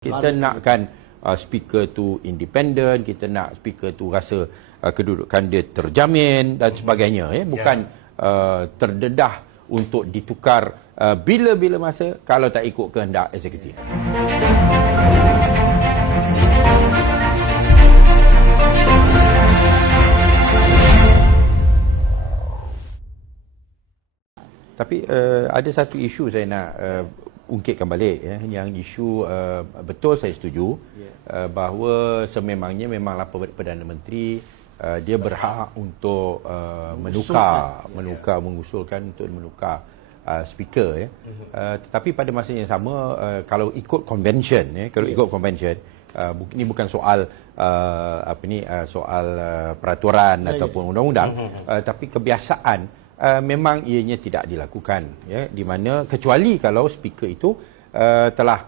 Kita nakkan speaker tu independen, kita nak speaker tu rasa kedudukan dia terjamin dan sebagainya, ya. Bukan terdedah untuk ditukar bila-bila masa kalau tak ikut kehendak eksekutif. Tapi ada satu isu saya nak ungkitkan balik, ya. Yang isu betul saya setuju bahawa sememangnya memanglah Perdana Menteri dia berhak untuk mengusulkan untuk menukar speaker, ya. Tetapi pada masa yang sama kalau ikut convention, ya, ini bukan soal soal peraturan ataupun undang-undang, tapi kebiasaan memang ianya tidak dilakukan, ya, di mana kecuali kalau speaker itu telah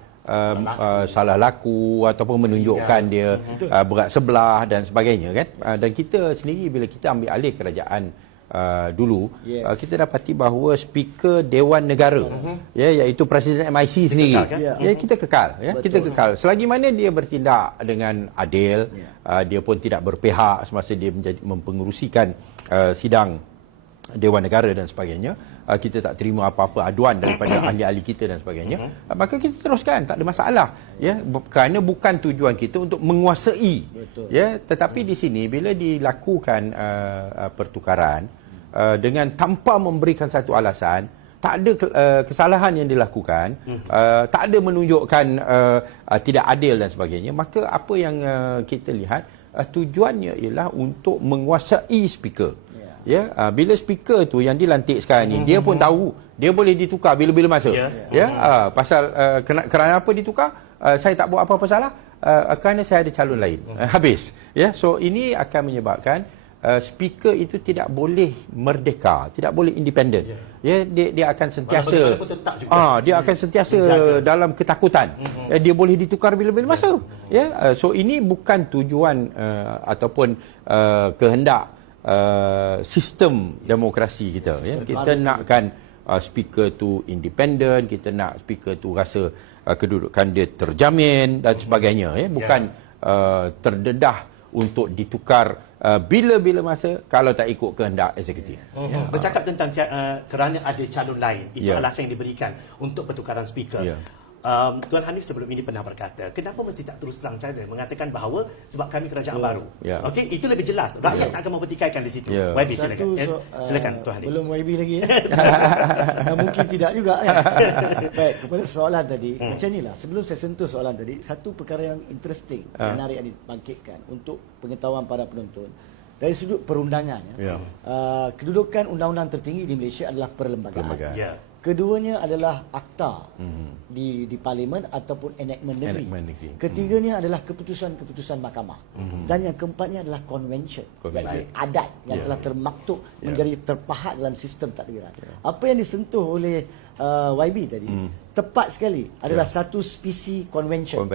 salah laku ataupun menunjukkan dia berat sebelah dan sebagainya, kan. Dan kita sendiri bila kita ambil alih kerajaan dulu, kita dapati bahawa speaker Dewan Negara, ya, iaitu Presiden MIC sendiri, kita kekal, ya. Kita kekal selagi mana dia bertindak dengan adil, dia pun tidak berpihak semasa dia mempengerusikan sidang Dewan Negara dan sebagainya, kita tak terima apa-apa aduan daripada ahli-ahli kita dan sebagainya, maka kita teruskan, tak ada masalah, ya, kerana bukan tujuan kita untuk menguasai. Betul. Ya, tetapi di sini bila dilakukan pertukaran dengan tanpa memberikan satu alasan, tak ada kesalahan yang dilakukan, tak ada menunjukkan tidak adil dan sebagainya, maka apa yang kita lihat tujuannya ialah untuk menguasai speaker. Ya, bila speaker tu yang dilantik sekarang ni, dia pun tahu dia boleh ditukar bila-bila masa. Pasal kerana apa ditukar? Saya tak buat apa-apa salah, kerana saya ada calon lain. Habis. Ya, so ini akan menyebabkan speaker itu tidak boleh merdeka, tidak boleh independen. Ya, dia akan sentiasa dia akan sentiasa dalam ketakutan. Dia boleh ditukar bila-bila masa. Ya, so ini bukan tujuan ataupun kehendak sistem demokrasi kita, ya. Kita nakkan speaker tu independen, kita nak speaker tu rasa kedudukan dia terjamin dan sebagainya, ya. Bukan terdedah untuk ditukar bila-bila masa kalau tak ikut kehendak eksekutif. Bercakap tentang kerana ada calon lain, itu alasan yang diberikan untuk pertukaran speaker. Tuan Hanif sebelum ini pernah berkata, kenapa mesti tak terus terang saja mengatakan bahawa sebab kami kerajaan baru. Okey, itu lebih jelas. Rakyat tak akan mempertikaikan di situ. YB, silakan. Silakan Tuan Hanif. Belum YB lagi, ya. Mungkin tidak juga, ya. Baik, kepada soalan tadi, macam inilah. Sebelum saya sentuh soalan tadi, satu perkara yang interesting, menarik yang dibangkitkan untuk pengetahuan para penonton. Dari sudut perundangan, kedudukan undang-undang tertinggi di Malaysia adalah perlembagaan. Keduanya adalah akta di Parlimen ataupun enactment negeri. Ketiganya adalah keputusan-keputusan mahkamah. Dan yang keempatnya adalah convention. Iaitu adat yang telah termaktub menjadi terpahat dalam sistem takdiran. Apa yang disentuh oleh YB tadi tepat sekali, adalah satu spesi convention.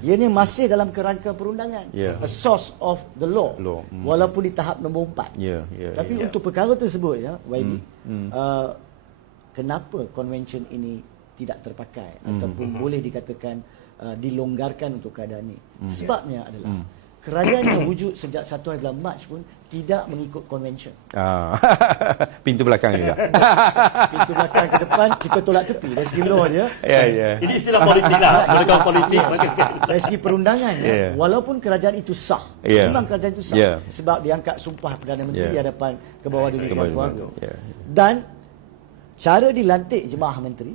Ianya masih dalam kerangka perundangan, a source of the law. Walaupun di tahap nombor 4. Tapi untuk perkara tersebut, ya, YB, kenapa convention ini tidak terpakai ataupun boleh dikatakan dilonggarkan untuk keadaan ini? Sebabnya adalah kerajaan yang wujud sejak 1 hari bulan Mac pun tidak mengikut convention. Pintu belakang juga. Pintu belakang ke depan kita tolak tepi dari segi law dia. Ini istilah politik lah, berkau politik. Dari segi perundangan, walaupun kerajaan itu sah, memang kerajaan itu sah, sebab diangkat sumpah Perdana Menteri di hadapan ke bawah demikian kuasa. Dan cara dilantik jemaah menteri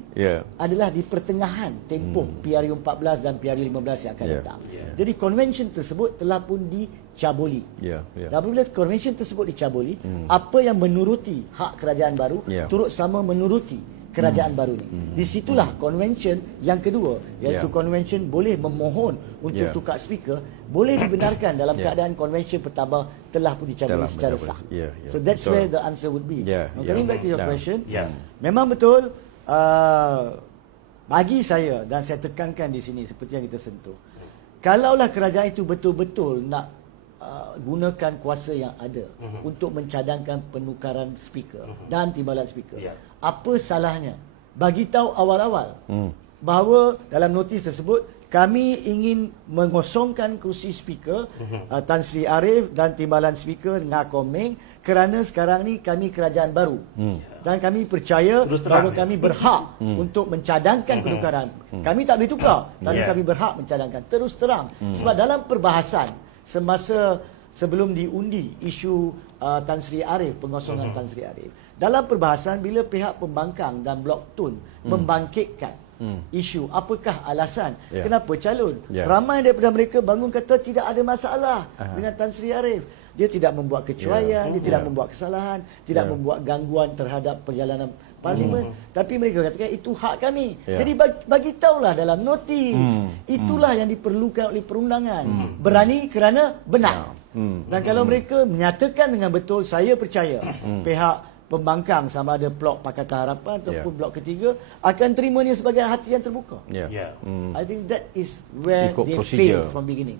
adalah di pertengahan tempoh PRU 14 dan PRU 15 yang akan datang. Jadi convention tersebut telah pun dicabuli. Dan apabila convention tersebut dicabuli, apa yang menuruti hak kerajaan baru turut sama menuruti kerajaan baru ni. Di situlah convention yang kedua, iaitu convention boleh memohon untuk tukar speaker, boleh dibenarkan dalam keadaan convention pertama telah pun dicabuli secara sah. So that's where the answer would be. Coming back to your question, memang betul, bagi saya, dan saya tekankan di sini seperti yang kita sentuh, kalaulah kerajaan itu betul-betul nak gunakan kuasa yang ada untuk mencadangkan penukaran speaker dan timbalan speaker, apa salahnya bagi tahu awal-awal bahawa dalam notis tersebut kami ingin mengosongkan kursi speaker Tan Sri Arif dan timbalan speaker Ngah Komeng kerana sekarang ni kami kerajaan baru. Dan kami percaya bahawa kami berhak untuk mencadangkan kedudukan. Kami tak boleh tukar, tapi kami berhak mencadangkan. Terus terang. Sebab dalam perbahasan semasa sebelum diundi isu Tan Sri Arif, pengosongan Tan Sri Arif, dalam perbahasan bila pihak pembangkang dan Blok Tun membangkitkan isu apakah alasan kenapa calon, ramai daripada mereka bangun kata tidak ada masalah dengan Tan Sri Arif. Dia tidak membuat kecuaian, dia tidak membuat kesalahan, tidak membuat gangguan terhadap perjalanan parlimen, tapi mereka katakan itu hak kami. Jadi bagi tahulah dalam notis, itulah yang diperlukan oleh perundangan. Berani kerana benar. Dan kalau mereka menyatakan dengan betul, saya percaya pihak pembangkang sama ada blok Pakatan Harapan ataupun blok ketiga akan terimanya sebagai hati yang terbuka. I think that is where Ikut they prosedur. fail from beginning.